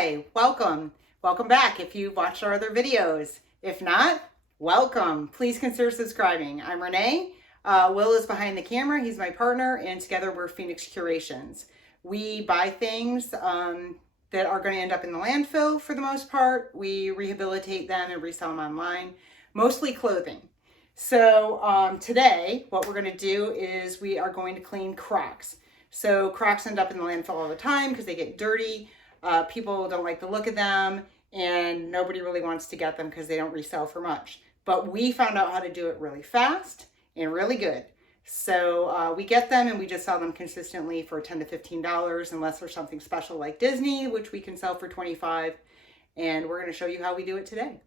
Hi, welcome. Welcome back if you've watched our other videos. If not, welcome. Please consider subscribing. I'm Renee. Will is behind the camera. He's my partner, and together we're Phoenix Curations. We buy things that are going to end up in the landfill for the most part. We rehabilitate them and resell them online, mostly clothing. So today, what we're going to do is we are going to clean Crocs. So Crocs end up in the landfill all the time because they get dirty. People don't like the look of them, and nobody really wants to get them because they don't resell for much. But we found out how to do it really fast and really good. So we get them and we just sell them consistently for $10 to $15 unless there's something special like Disney, which we can sell for $25. And we're going to show you how we do it today.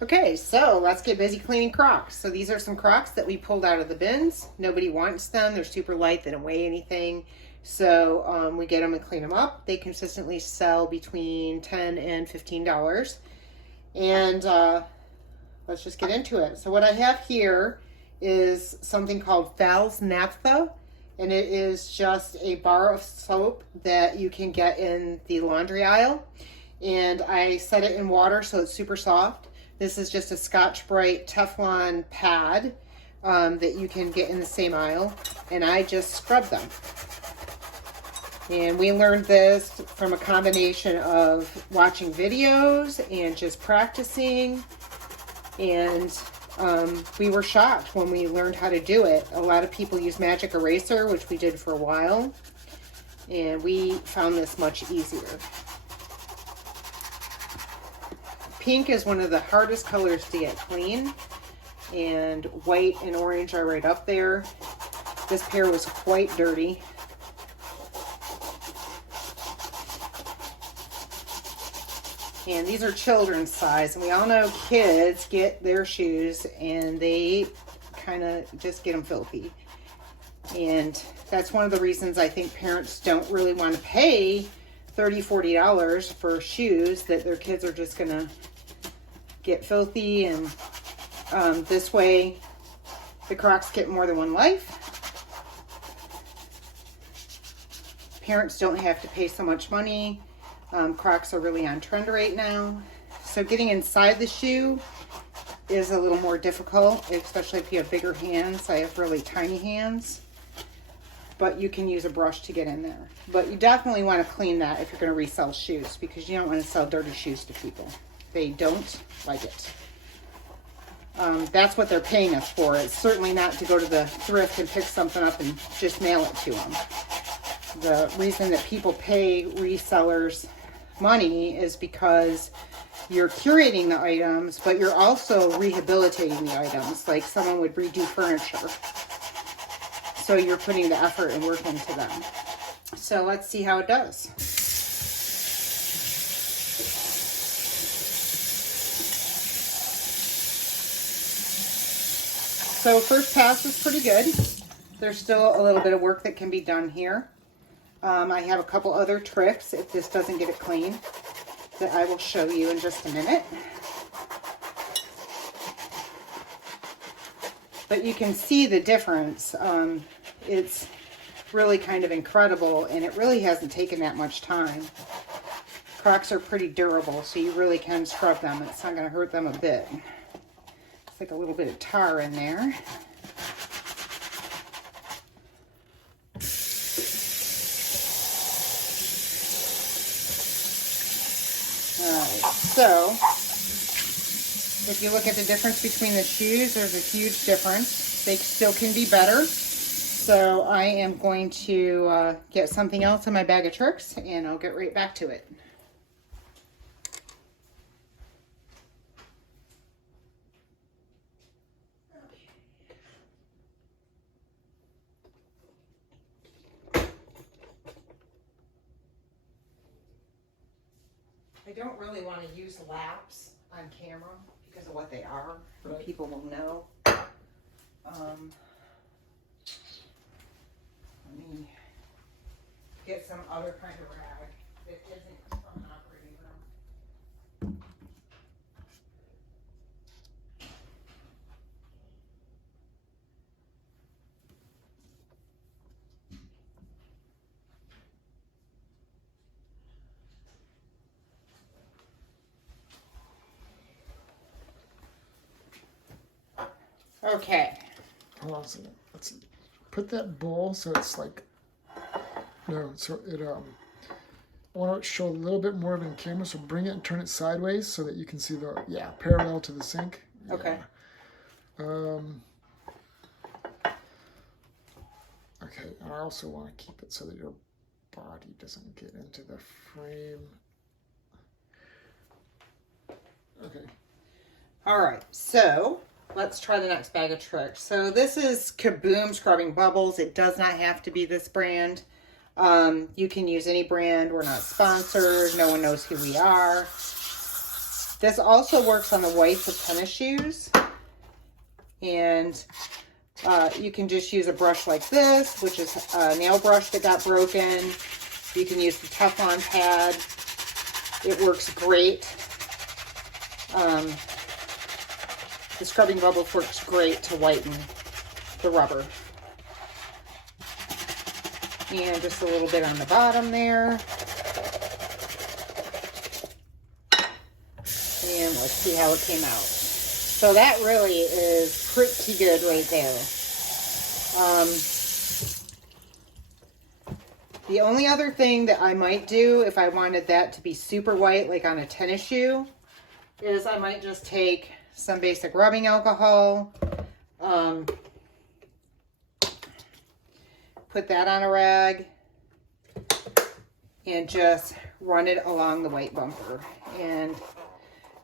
Okay, so let's get busy cleaning Crocs. So these are some Crocs that we pulled out of the bins. Nobody wants them. They're super light. They don't weigh anything. So we get them and clean them up. They consistently sell between $10 and $15. And let's just get into it. So what I have here is something called Fal's Naphtha. And it is just a bar of soap that you can get in the laundry aisle. And I set it in water so it's super soft. This is just a Scotch-Brite Teflon pad that you can get in the same aisle. And I just scrub them. And we learned this from a combination of watching videos and just practicing. And we were shocked when we learned how to do it. A lot of people use magic eraser, which we did for a while. And we found this much easier. Pink is one of the hardest colors to get clean. And white and orange are right up there. This pair was quite dirty. And these are children's size, and we all know kids get their shoes and they kind of just get them filthy. And that's one of the reasons I think parents don't really want to pay $30, $40 for shoes that their kids are just gonna get filthy. And this way the Crocs get more than one life. Parents don't have to pay so much money. Crocs are really on trend right now. So getting inside the shoe is a little more difficult, especially if you have bigger hands. I have really tiny hands. But you can use a brush to get in there. But you definitely want to clean that if you're going to resell shoes, because you don't want to sell dirty shoes to people. They don't like it. That's what they're paying us for. It's certainly not to go to the thrift and pick something up and just mail it to them. The reason that people pay resellers money is because you're curating the items, but you're also rehabilitating the items, like someone would redo furniture. So you're putting the effort and work into them. So let's see how it does. So first pass is pretty good. There's still a little bit of work that can be done here. I have a couple other tricks if this doesn't get it clean that I will show you in just a minute. But you can see the difference. It's really kind of incredible, and it really hasn't taken that much time. Crocs are pretty durable, so you really can scrub them. It's not going to hurt them a bit. It's like a little bit of tar in there. So, if you look at the difference between the shoes, there's a huge difference. They still can be better. So I am going to get something else in my bag of tricks, and I'll get right back to it. I don't really want to use laps on camera because of what they are. Right. People will know. Let me get some other kind of rag that isn't from an operating room. Okay. Hold on a second. Let's put that bowl so it's like, no, so it, I want to show a little bit more of it in camera, so bring it and turn it sideways so that you can see the, yeah, parallel to the sink. Okay. Yeah. Okay, and I also want to keep it so that your body doesn't get into the frame. Okay. All right, so let's try the next bag of tricks. So this is Kaboom Scrubbing Bubbles. It does not have to be this brand. You can use any brand. We're not sponsored. No one knows who we are. This also works on the whites of tennis shoes. And you can just use a brush like this, which is a nail brush that got broken. You can use the Teflon pad. It works great. The scrubbing bubbles works great to whiten the rubber. And just a little bit on the bottom there. And let's see how it came out. So that really is pretty good right there. The only other thing that I might do if I wanted that to be super white, like on a tennis shoe, is I might just take some basic rubbing alcohol, put that on a rag, and just run it along the white bumper. And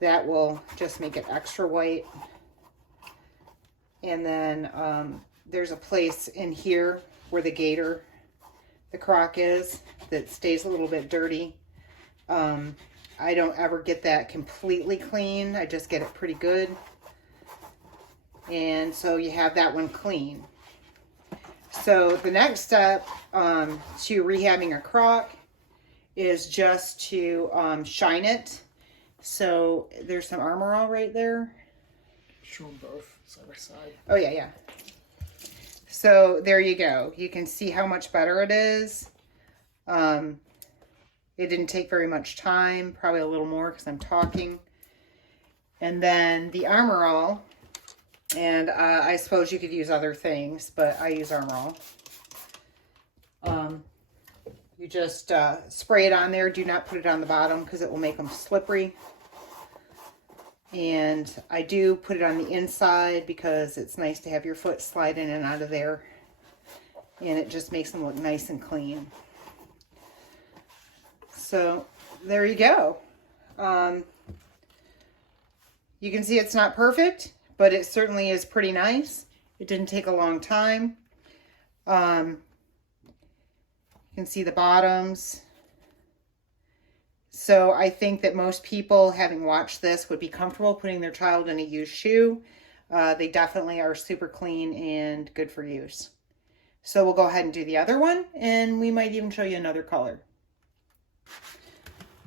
that will just make it extra white. And then there's a place in here where the gator, the croc is, that stays a little bit dirty. I don't ever get that completely clean. I just get it pretty good. And so you have that one clean. So the next step to rehabbing a croc is just to shine it. So there's some Armor All right there. Show them both side by side. Oh, yeah, yeah. So there you go. You can see how much better it is. It didn't take very much time, probably a little more because I'm talking. And then the Armor All, and I suppose you could use other things, but I use Armor All. You just spray it on there. Do not put it on the bottom because it will make them slippery. And I do put it on the inside because it's nice to have your foot slide in and out of there. And it just makes them look nice and clean. So there you go. You can see it's not perfect, but it certainly is pretty nice. It didn't take a long time. You can see the bottoms. So I think that most people, having watched this, would be comfortable putting their child in a used shoe. They definitely are super clean and good for use. So we'll go ahead and do the other one, and we might even show you another color.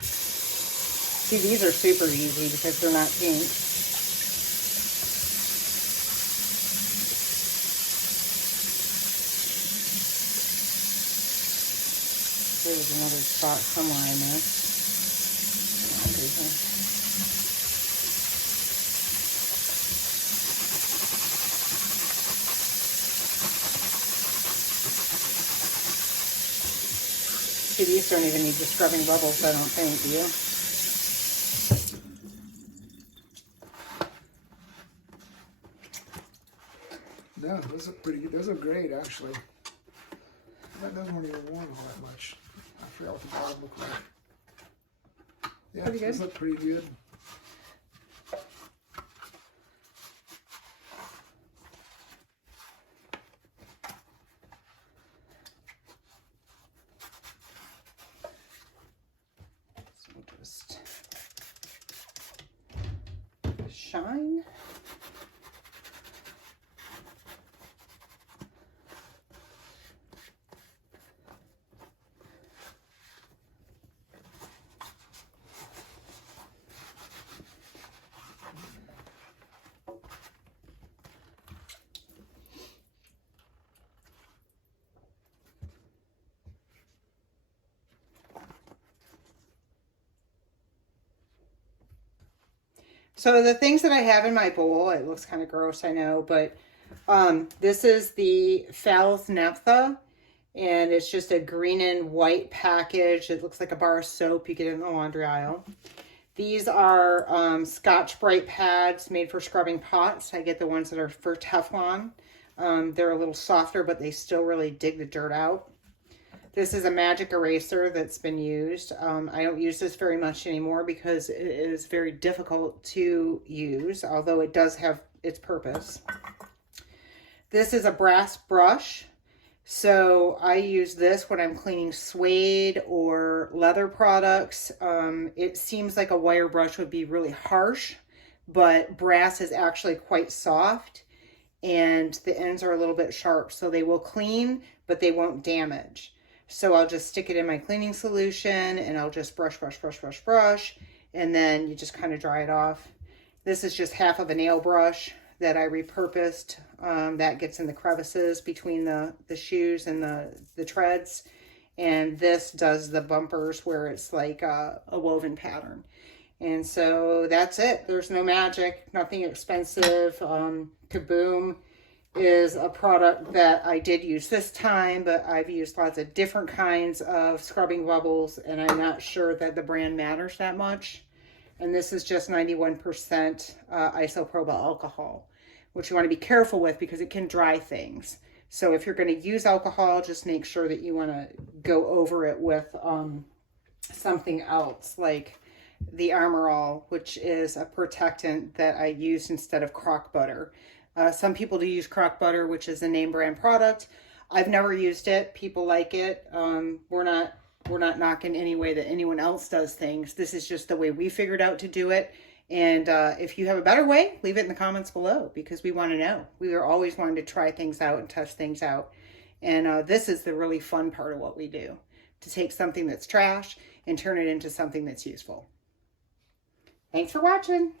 See, these are super easy because they're not pink. There's another spot somewhere I missed. See, these don't even need the scrubbing bubbles, I don't think, do you? No, those are pretty good. Those are great, actually. That doesn't even worn all that much. I forgot what the bottom looked like. Yeah, Pretty good. Those look pretty good. So we'll just shine. So the things that I have in my bowl, it looks kind of gross, I know, but this is the Fal's Naphtha, and it's just a green and white package. It looks like a bar of soap you get in the laundry aisle. These are Scotch Brite pads made for scrubbing pots. I get the ones that are for Teflon. They're a little softer, but they still really dig the dirt out. This is a magic eraser that's been used. I don't use this very much anymore because it is very difficult to use, although it does have its purpose. This is a brass brush. So I use this when I'm cleaning suede or leather products. It seems like a wire brush would be really harsh, but brass is actually quite soft and the ends are a little bit sharp. So they will clean, but they won't damage. So I'll just stick it in my cleaning solution and I'll just brush, and then you just kind of dry it off. This is just half of a nail brush that I repurposed. That gets in the crevices between the shoes and the treads. And this does the bumpers where it's like a woven pattern. And so that's it. There's no magic, nothing expensive. Kaboom is a product that I did use this time, but I've used lots of different kinds of scrubbing bubbles, and I'm not sure that the brand matters that much. And this is just 91% isopropyl alcohol, which you want to be careful with because it can dry things. So if you're going to use alcohol, just make sure that you want to go over it with something else, like the Armor All, which is a protectant that I used instead of crock butter. Some people do use crock butter, which is a name brand product. I've never used it. People like it. We're not knocking any way that anyone else does things. This is just the way we figured out to do it. And if you have a better way, leave it in the comments below because we want to know. We are always wanting to try things out and test things out. And this is the really fun part of what we do, to take something that's trash and turn it into something that's useful. Thanks for watching.